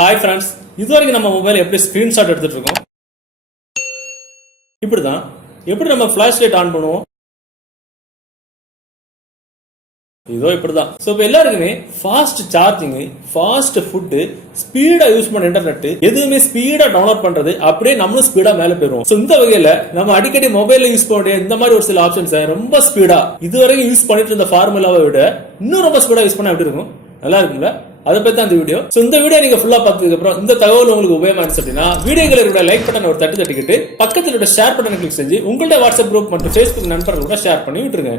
Hi friends, இதுவரைக்கும் நம்ம mobile எப்படி ஸ்கிரீன்ஷாட் எடுத்துட்டு இருக்கோம். இப்படிதான் எப்படி நம்ம ஃபிளாஷ் லைட் ஆன் பண்ணுவோம். இதோ இப்படிதான். ஸோ இப்போ எல்லாருக்குமே fast charging, fast food, speedo use பண்ண இன்டர்நெட், எதுவுமே ஸ்பீடா டவுன்லோட் பண்றது, அப்படியே நம்மளும் ஸ்பீடா மேல போயிடும். ஸோ இந்த வகையில நம்ம அடிக்கடி மொபைல்ல யூஸ் பண்ண வேண்டிய இந்த மாதிரி ஒரு சில ஆப்ஷன்ஸ் ரொம்ப ஸ்பீடா இதுவரைக்கும் யூஸ் பண்ணிட்டு இருந்த ஃபார்முலாவை விட இன்னும் ரொம்ப ஸ்பீடா யூஸ் பண்ண எப்படி இருக்கும், நல்லா இருக்குங்களா? அதை பத்தி தான் இந்த வீடியோ. சோ இந்த வீடியோ நீங்க ஃபுல்லா பார்த்ததுக்கு அப்புறம் இந்த தகவல் உங்களுக்கு உபயோகமா இருந்துச்சு அப்படின்னா வீடியோக்களோட லைக் பட்டன் ஒரு தட்டிக்கிட்டு பக்கத்துல இருக்க ஷேர் பட்டனை கிளிக் செஞ்சு உங்களோட வாட்ஸ்அப் குரூப் மற்றும் ஃபேஸ்புக் நண்பர்களோட ஷேர் பண்ணி விட்டுருங்க.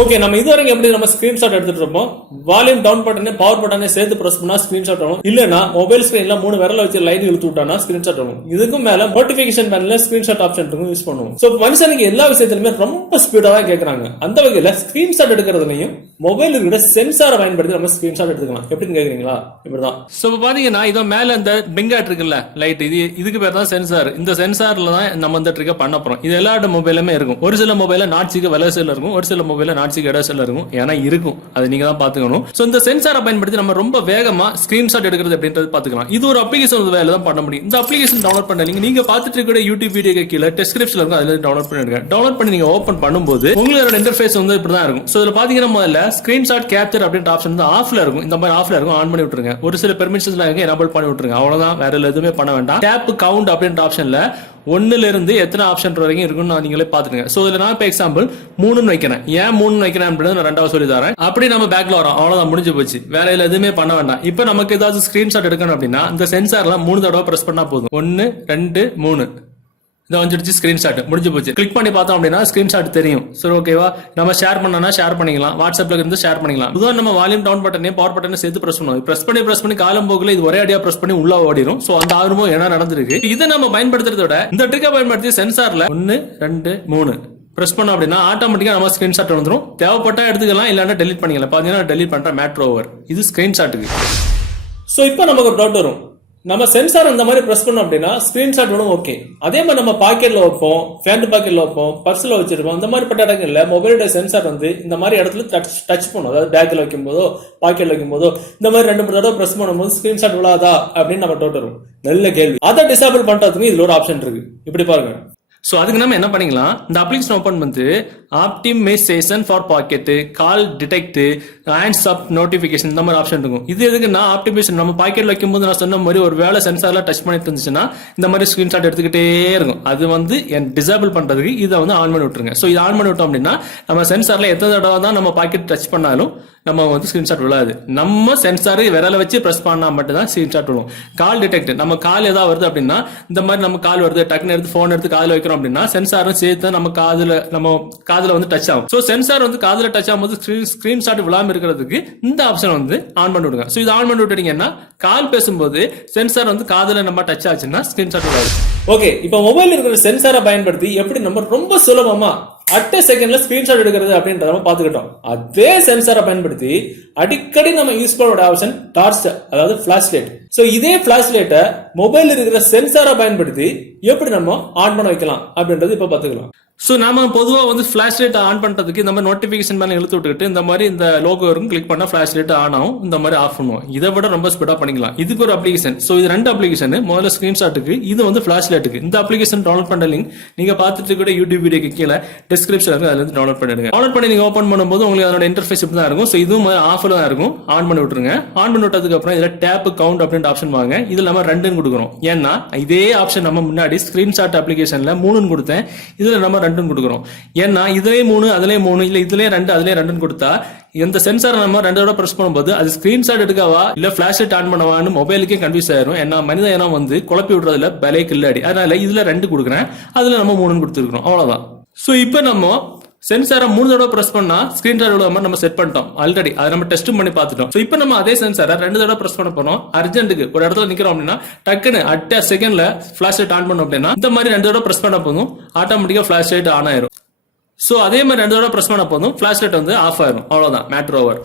ஓகே, நம்ம இதுவரைக்கும் எப்படி நம்ம ஸ்கிரீன்ஷாட் எடுத்துட்டு இருப்போம். வால்யூம் டவுன் பட்டனே பவர் பட்டனே சேர்த்து பிரஸ் பண்ணா ஸ்கிரீன்ஷாட் வரும். இல்லனா மொபைல் ஸ்கிரீன்ல 3 விரல வச்சு லைன் இழுத்து விட்டானா ஸ்கிரீன்ஷாட் வரும். இதுக்கும் மேல நோட்டிபிகேஷன் பேனல்ல ஸ்கிரீன்ஷாட் ஆப்ஷன் இருக்கும், யூஸ் பண்ணுவோம். சோ மனுஷனுக்கு எல்லா விஷயத்திலுமே ரொம்ப ஸ்பீடா தான் கேக்குறாங்க. அந்த வகையில ஸ்கிரீன்ஷாட் எடுக்கிறதுலயும் மொபைல் இருக்கிற சென்சாரை பயன்படுத்தி நம்ம ஸ்கிரீன்ஷாட் எடுத்துக்கலாம். எப்படின்னு கேக்குறீங்களா? இப்படிதான். சோ பாத்தீங்கன்னா இதோ மேல இந்த பிங்காட் இருக்குல்ல லைட், இதுக்கு பேர் தான் சென்சார். இந்த சென்சார்ல தான் நம்ம இந்த ட்ரிக்க பண்ண போறோம். இது எல்லா மொபைலுமே இருக்கும். ஒரு சில மொபைல்ல நாட்சிக்கு விலைசல் இருக்கும், ஒரு சில மொபைல்ல நாட்சிக்கு இடசல் இருக்கும். ஏன்னா இருக்கும், அது நீங்க தான் பாத்துக்கணும். சோ இந்த சென்சாரை பயன்படுத்தி நம்ம ரொம்ப வேகமா ஸ்கிரீன்ஷாட் எடுக்கிறது அப்படின்றது பாத்துக்கலாம். இது ஒரு அப்ளிகேஷன் வேலை தான் பண்ண முடியும். இந்த அப்ளிகேஷன் டவுன்லோட் பண்ண நீங்க பாத்துட்டு இருக்கிற யூடியூப் வீடியோ கீழே டிஸ்கிரிப்ஷன்ல இருக்கும், அதுல டவுன்லோட் பண்ணிடுங்க. டவுன்லோட் பண்ணி நீங்க ஓபன் பண்ணும்போது உங்களோட இன்டர்ஃபேஸ் வந்து இப்படிதான் இருக்கும். சோ இதுல பாத்தீங்கன்னா முதல்ல ஸ்கிரீன்ஷாட் கேப்சர் அப்படின்ற ஆப்ஷன் வந்து ஆஃப்ல இருக்கும். இந்த மாதிரி ஆஃப்ல இருக்கும், ஆன் பண்ணி விட்டுருங்க. ஒரு சில பெர்மிஷன்ஸ்ல எனேபிள் பண்ணி விட்டுருங்க. அவ்வளவுதான், வேற எதுவுமே பண்ண வேண்டாம். டேப் கவுண்ட் அப்படின்ற ஆப்ஷன்ல 1ல இருந்து எத்தனை ஆப்ஷன் வரைக்கும் இருக்குன்னு நீங்களே பாத்துருங்க. சோ இதுல நான் இப்ப எக்ஸாம்பிள் 3ன்னு வைக்கிறேன். ஏன் 3ன்னு வைக்கிறேன் அப்படின்னு நான் ரெண்டாவது சொல்லி தரேன். அப்படி நம்ம பேக்ல வரோம், அவ்வளவுதான், முடிஞ்சு போச்சு. வேற இதுல எதுவுமே பண்ண வேண்டாம். இப்ப நமக்கு ஏதாவது ஸ்கிரீன்ஷாட் எடுக்கணும் அப்படின்னா இந்த சென்சார்ல 3 தடவை பிரஸ் பண்ணா போதும். 1 2 3 இதை வந்துடுச்சு, ஸ்கிரீன்ஷாட் முடிஞ்சு போச்சு. கிளிக் பண்ணி பார்த்தோம் அப்படின்னா ஸ்கிரீன்ஷாட் தெரியும். சரி, ஓகேவா? நம்ம ஷேர் பண்ணனா ஷேர் பண்ணிக்கலாம், வாட்ஸ்அப்ல இருந்து ஷேர் பண்ணிக்கலாம். இதுதான் நம்ம வால்யூம் டவுன் பட்டனே பவர் பட்டனை சேர்த்து பிரஸ் பண்ணுவோம். பிரஸ் பண்ணி காலம் போக்குல இது ஒரே அடியா பிரஸ் பண்ணி உள்ள ஓடிடும். சோ அந்த ஆர்வமும் என்ன நடந்திருக்கு. இதை நம்ம பயன்படுத்துறத விட இந்த ட்ரிக்கை பயன்படுத்தி சென்சார்ல 1 2 3 பிரஸ் பண்ணோம் அப்படின்னா ஆட்டோமேட்டிக்கா நம்ம ஸ்கிரீன்ஷாட் வந்துடும். தேவைப்பட்டா எடுத்துக்கலாம், இல்லைன்னா டெலிட் பண்ணிக்கலாம். பாத்தீங்கன்னா டெலிட் பண்ற மேட்ரு ஓவர். இது ஸ்கிரீன்ஷாட்டுக்கு. சோ இப்போ நமக்கு ஒரு டவுட் வரும், நம்ம சென்சார் இந்த மாதிரி பிரஸ் பண்ணோம் அப்படின்னா ஸ்கிரீன்ஷாட் வரும். ஓகே, அதே மாதிரி நம்ம பாக்கெட்ல வைப்போம், பேண்ட் பாக்கெட்ல வைப்போம், பர்ஸ்ல வச்சிருப்போம். இந்த மாதிரி பட்ட இடங்கள்ல மொபைலோட சென்சார் வந்து இந்த மாதிரி இடத்துல டச் பண்ணும். அதாவது பேக்ல வைக்கும் போதோ பாக்கெட்ல வைக்கும் போதோ இந்த மாதிரி 2-3 தடவை பிரஸ் பண்ணும்போது ஸ்கிரீன்ஷாட் விழாதா அப்படின்னு நம்ம டவுட் வரும். நல்ல கேள்வி. அதை டிசேபிள் பண்றதுக்கு இதுல ஒரு ஆப்ஷன் இருக்கு. இப்படி பாருங்க. சோ அதுக்கு நம்ம என்ன பண்ணிக்கலாம், இந்த அப்ளிகேஷன் ஓபன் பண்ணிட்டு optimisation for pocket, call detect, hands up notification, இந்த மாதிரி ஆப்ஷன் இருக்கும். இது எதுக்குன்னா ஆப்டிமைசேஷன் நம்ம பாக்கெட்ல வைக்கும் போது நான் சொன்ன மாதிரி ஒரு வேலை சென்சார்ல டச் பண்ணிட்டு இருந்துச்சுன்னா இந்த மாதிரி ஸ்கிரீன்ஷாட் எடுத்துக்கிட்டே இருக்கும். அது வந்து டிசேபிள் பண்றதுக்கு இதை வந்து ஆன் பண்ணி விட்டுருங்க. சோ இது ஆன் பண்ணி விட்டோம் அப்படின்னா நம்ம சென்சார்ல எத்தனை தடவை தான் நம்ம பாக்கெட் டச் பண்ணாலும் நம்ம வந்து ஸ்கிரீன்ஷாட் விழாது. நம்ம சென்சார் விரல வச்சு பிரஸ் பண்ணா மட்டும் தான் ஸ்கிரீன்ஷாட் விழும். கால் டிடெக்ட், நம்ம கால் ஏதாவது வருது அப்படின்னா இந்த மாதிரி நம்ம கால் வருது, டக்குன்னு எடுத்து போன் எடுத்து காதுல வைக்கிறோம் அப்படின்னா சென்சாரும் சேர்த்து நம்ம காதுல வந்து டச் ஆகும். சோ சென்சார் வந்து காதுல டச் ஆகும்போது ஸ்கிரீன்ஷாட் விழாம இருக்கிறதுக்கு இந்த ஆப்ஷன் வந்து ஆன் பண்ணி விடுங்க. சோ இது ஆன் பண்ணி விட்டுட்டீங்கன்னா கால் பேசும்போது சென்சார் வந்து காதுல நம்ம டச் ஆச்சுன்னா ஸ்கிரீன்ஷாட் விழாது. ஓகே, இப்போ மொபைல் இருக்கிற சென்சாரை பயன்படுத்தி எப்படி நம்ம ரொம்ப சுலபமா அட் செகண்ட்ல ஸ்கிரீன்ஷாட் எடுக்கிறது அப்படின்றத பாத்துக்கிட்டோம். அதே சென்சாரை பயன்படுத்தி அடிக்கடி நம்ம யூஸ் பண்ண ஆப்ஷன் டார்ச், அதாவது ஃபிளாஷ் லைட். சோ இதே ஃபிளாஷ் லைட்டை மொபைல் இருக்கிற சென்சாரை பயன்படுத்தி எப்படி நம்ம ஆன் பண்ண வைக்கலாம் அப்படின்றது இப்ப பாத்துக்கலாம். சோ நாம பொதுவா வந்து ஃபிளாஷ் லைட் ஆன் பண்றதுக்கு இந்த மாதிரி நோட்டிபிகேஷன் மேல இழுத்து விட்டுக்கிட்டு இந்த மாதிரி இந்த லோகோ இருக்கும், கிளிக் பண்ணா ஃபிளாஷ் லைட் ஆன் ஆகும், இந்த மாதிரி ஆஃப் பண்ணுவோம். இதை விட ரொம்ப ஸ்பீடா பண்ணிக்கலாம். இதுக்கு ஒரு அப்ளிகேஷன். சோ இது 2 அப்ளிகேஷன். முதல்ல ஸ்கிரீன்ஷாட்டுக்கு, இது வந்து ஃபிளாஷ் லைட்டுக்கு. இந்த அப்ளிகேஷன் டவுன்லோட் பண்ண லிங்க் நீங்க பார்த்துட்டு கூட யூடியூப் வீடியோக்கு கீழே டிஸ்கிரிப்ஷன்ல இருக்கு, அதுல இருந்து டவுன்லோட் பண்ணிடுங்க. டவுன்லோட் பண்ணி நீங்க ஓபன் பண்ணும்போது உங்களுக்கு அதோட இன்டர்ஃபேஸ் இப்படி தான் இருக்கும். சோ இதுவும் ஆஃப்ல தான் இருக்கும். ஆன் பண்ணி விட்டுருங்க. ஆன் பண்ணி விட்டதுக்கு அப்புறம் இதுல டேப் கவுண்ட் அப்படின்ற ஆப்ஷன் வாங்க. இதுல நம்ம 2ன்னு கொடுக்குறோம். ஏன்னா இதே ஆப்ஷன் நம்ம முன்னாடி ஸ்கிரீன்ஷாட் அப்ளிகேஷன்ல 3ன்னு கொடுத்தேன், இதுல நம்ம 2ன்னு கொடுக்குறோம். ஏன்னா இதுலயே 3 அதுலயே 3 இல்ல இதுலயே 2 அதுலயே 2ன்னு கொடுத்தா இந்த சென்சார் நம்ம 2 தடவை பிரஸ் பண்ணும்போது அது ஸ்கிரீன்ஷாட் எடுக்கவா இல்ல ஃபிளாஷ் லைட் ஆன் பண்ணவான்னு மொபைலுக்கே கன்ஃபியூஸ் ஆயிரும். ஏன்னா மனித இனம் வந்து குழப்பி விடுறதுல பலேக்கு இல்லாடி. அதனால இதுல 2 கொடுக்குறேன், அதுல நம்ம 3ன்னு கொடுத்துருக்கோம். அவ்வளவுதான். சோ இப்போ நம்ம சென்சாரை 3 தடவை பிரஸ் பண்ணா ஸ்கிரீன்ஷாட் விழுற மாதிரி நம்ம செட் பண்ணிட்டோம் ஆல்ரெடி. அதை நம்ம டெஸ்ட் பண்ணி பார்த்துட்டோம். சோ இப்போ நம்ம அதே சென்சாரை 2 தடவை பிரஸ் பண்ண போறோம். அர்ஜென்ட்டுக்கு ஒரு இடத்துல நிக்கிறோம் அப்படின்னா டக்குன்னு அட் செகண்ட்ல ஃபிளாஷ் லைட் ஆன் பண்ணோம் அப்படின்னா இந்த மாதிரி 2 தடவை பிரஸ் பண்ண போதும் ஆட்டோமேட்டிக்கா ஃபிளாஷ் லைட் ஆன் ஆயிரும். சோ அதே மாதிரி 2 தடவை பிரஸ் பண்ண போதும் ஃபிளாஷ் லைட் வந்து ஆஃப் ஆயிரும். அவ்வளவுதான், மேட்டர் ஓவர்.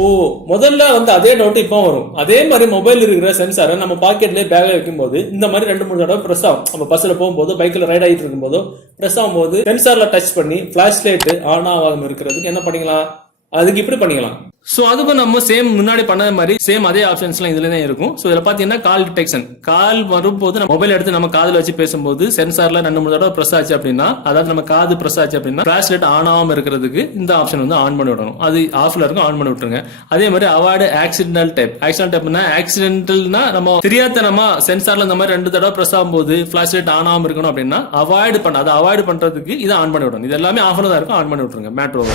ஓ, முதல்ல வந்து அதே டவுட் இப்போ வரும். அதே மாதிரி மொபைல் இருக்கிற சென்சாரை நம்ம பாக்கெட்லயே பேக்ல வைக்கும் போது இந்த மாதிரி 2-3 தடவை பிரஸ் ஆகும். நம்ம பஸ்ல போகும்போது பைக்ல ரைட் ஆகிட்டு இருக்கும் போதோ பிரஸ் ஆகும்போது சென்சார்ல டச் பண்ணி ஃபிளாஷ் லைட் ஆன் ஆகாம இருக்கிறதுக்கு என்ன பண்ணிக்கலாம், அதுக்கு இப்படி பண்ணிக்கலாம். சோ அதுக்கும் நம்ம சேம் முன்னாடி பண்ண மாதிரி சேம் அதே ஆப்ஷன்ஸ்லாம் இதுல தான் இருக்கும். சோ இதுல பாத்தீங்கன்னா கால் டிடெக்ஷன், கால் வரும்போது நம்ம மொபைல் எடுத்து நம்ம காதுல வச்சு பேசும்போது சென்சார்ல 2-3 தடவை பிரஸ் ஆச்சு அப்படின்னா, அதாவது நம்ம காது பிரஸ் ஆச்சு அப்படின்னா ஃபிளாஷ் லைட் ஆன் ஆகாம இருக்கிறதுக்கு இந்த ஆப்ஷன் வந்து ஆன் பண்ணி விடணும். அது ஆஃப்ல இருக்கும், ஆன் பண்ணி விட்டுருங்க. அதே மாதிரி அவாய்ட் ஆக்சிடென்டல் டைப். ஆக்சிடென்டல் டைப்னா ஆக்சிடென்டல்னா நம்ம தெரியாதனமா சென்சார்ல இந்த மாதிரி 2 தடவை பிரஸ் ஆகும்போது ஃபிளாஷ் லைட் ஆன் ஆகாம இருக்கணும் அப்படின்னா அதை அவாய்ட் பண்றதுக்கு இதை ஆன் பண்ணி விடணும். இது எல்லாமே ஆஃப்ல தான் இருக்கும், ஆன் பண்ணி விட்டுருங்க மேட்ரோ.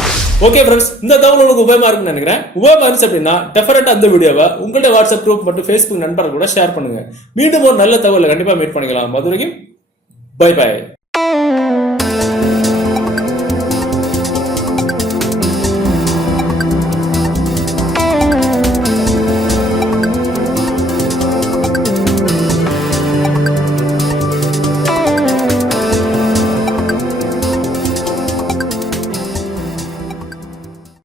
ஓகே ஃப்ரெண்ட்ஸ், இந்த தகவல் உங்களுக்கு உபயோகமா இருக்குன்னு நினைக்கிறேன். உபயோகமா இருந்துச்சு அப்படின்னா டெஃபரட்டா அந்த வீடியோவை உங்களுடைய வாட்ஸ்அப் குரூப் மற்றும் ஃபேஸ்புக் நண்பர்கள் கூட ஷேர் பண்ணுங்க. மீண்டும் ஒரு நல்ல தகவலை கண்டிப்பா மீட் பண்ணிக்கலாம். மதுரைக்கு பை பை.